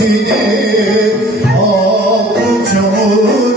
seni Hakkı çamur